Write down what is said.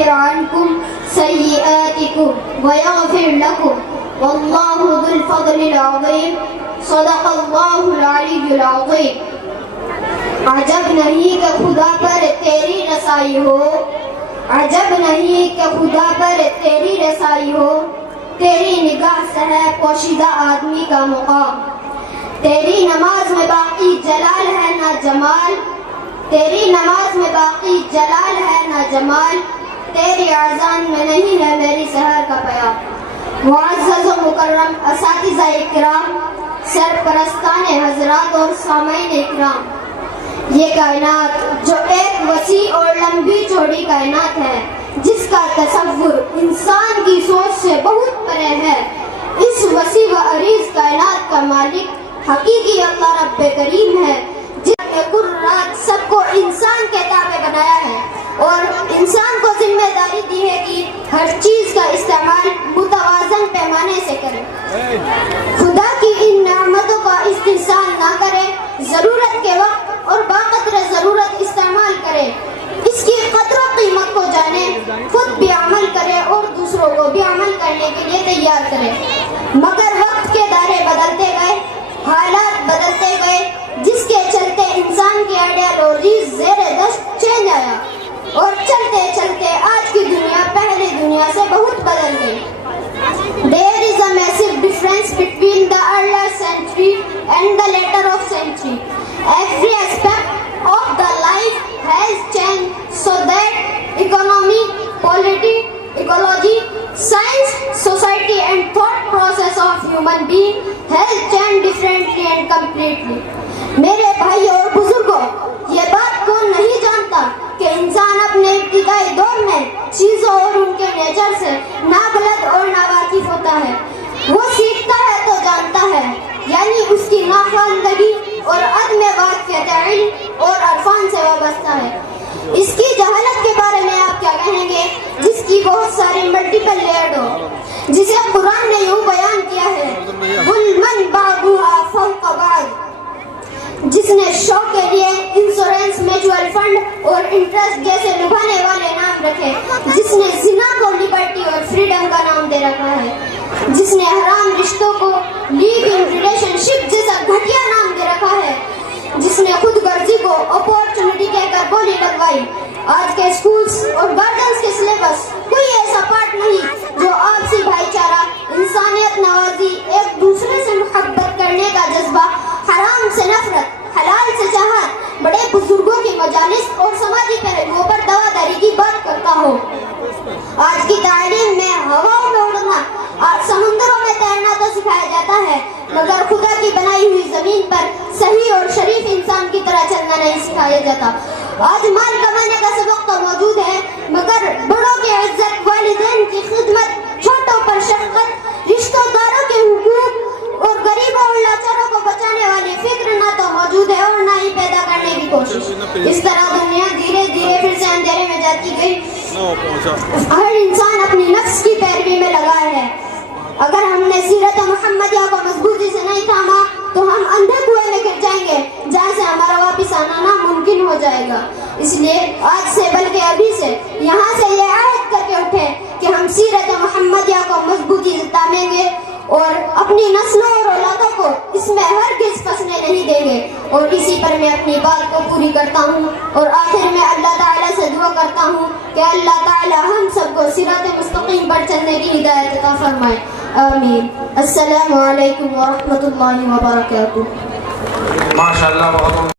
ويكفر عنكم سيئاتكم ويغفر لكم والله ذو الفضل العظيم صدق اللہ العلی العظیم. عجب نہیں کہ خدا پر تیری رسائی ہو، عجب نہیں کہ خدا پر تیری رسائی ہو، تیری نگاہ سے ہے پوشیدہ آدمی کا مقام. تیری نماز میں باقی جلال ہے نہ جمال، تیری نماز میں باقی جلال ہے نہ جمال، تیری اذان میں نہیں ہے میری سحر کا پیام. معزز و مکرم اساتذہ اکرام، سرپرستان حضرات اور سامعین اکرام، یہ کائنات جو ایک وسیع اور لمبی چوڑی کائنات ہے جس کا تصور انسان کی سوچ سے بہت پرے ہے، اس وسیع و عریض کائنات کا مالک حقیقی اللہ رب کریم ہے جس نے رات سب کو انسان کے تابع بنایا ہے اور انسان کو ذمہ داری دی ہے کہ ہر چیز کا استعمال متوازن پیمانے سے کرے. خدا کی ان نعمتوں کا استحصال نہ کرے، ضرورت کے وقت اور باقدر ضرورت استعمال کرے، اس کی قدر و قیمت کو جانے، خود بھی عمل کرے اور دوسروں کو بھی عمل کرنے کے لیے تیار کرے. مگر وقت کے دائرے بدلتے گئے، حالات بدلتے گئے، جس کے چلتے انسان کی آئیڈیالوجیز زیر دست چینج آیا اور چلتے چلتے آج کی دنیا پہلی دنیا سے بہت بدل گئی. There is a massive difference between the earlier century and the later of century. Every aspect of the life has changed so that economy, politics, ecology, science, society and thought process of human being has changed differently and completely. میرے بھائی اور بزرگوں، یہ بات کون نہیں جانتا کہ انسان اپنے ابتدائی دور میں چیزوں اور ان کے نیچر سے نابلد اور ناواقف ہوتا ہے. وہ سیکھتا ہے تو جانتا ہے، یعنی اس کی ناخواندگی اور عدم واقفیت علم اور عرفان سے وابستہ ہے. اس کی جہالت کے بارے میں آپ کیا کہیں گے جس کی بہت ساری ملٹیپل لیئرڈ ہو، جسے قرآن نے یوں بیان کیا ہے ظلمن بعضها فوق بعض، جس نے شو کے لیے انشورنس، میوچل فنڈ اور انٹرسٹ جیسے لبھانے والے نام رکھے، جس نے زنا کو لبرٹی اور فریڈم کا نام دے رکھا ہے، جس نے حرام رشتوں کو لیو ان ریلیشن شپ جیسا گھٹیا نام دے رکھا ہے، جس نے خود غرضی کو اپورچونٹی کہہ کر بولی لگوائی. آج کے اسکولز اور گارڈنز کے سلیبس کوئی ایسا پارٹ نہیں جو آپسی بھائی چارہ، انسانیت نوازی، ایک دوسرے سے محبت کرنے کا جذبہ، حرام سے نفرت، حلال سے چاہت، بڑے بزرگوں کی مجالس اور سماجی پہلوؤں پر دواداری کی بات کرتا ہو. آج کی تعلیم میں ہواؤں میں اڑنا اور سمندروں میں تیرنا تو سکھایا جاتا ہے، مگر خدا کی بنائی ہوئی زمین پر صحیح اور شریف انسان کی طرح چلنا نہیں سکھایا جاتا. آج مال کمانے کا سبق تو موجود ہے، مگر بڑوں کی عزت، والدین کی خدمت، چھوٹوں پر شفقت، رشتہ داروں کے حقوق اور غریبوں اور لاچاروں کو بچانے والی فکر نہ تو موجود ہے اور نہ ہی پیدا کرنے کی کوشش. اس طرح دنیا دھیرے دھیرے پھر سے اندھیرے میں جاتی گئی. ہر انسان اپنی نفس کی پیروی میں لگا ہے. اگر ہم نے سیرت محمدیہ کو مضبوطی سے نہیں تھاما تو ہم اندھے کنویں میں گر جائیں گے جہاں سے ہمارا واپس آنا ناممکن ہو جائے گا. اس لیے آج سے بلکہ ابھی سے یہاں سے یہ عہد کر کے اٹھے کہ ہم سیرت محمدیہ کو مضبوطی سے تامیں گے اور اپنی نسلوں اور اولادوں کو اس میں ہرگز پھنسنے نہیں دیں گے. اور اسی پر میں اپنی بات کو پوری کرتا ہوں اور آخر میں اللہ تعالیٰ سے دعا کرتا ہوں کہ اللہ تعالیٰ ہم سب کو صراط مستقیم پر چلنے کی ہدایت عطا فرمائے. آمین. السلام علیکم ورحمۃ اللہ وبرکاتہ. ماشاء اللہ.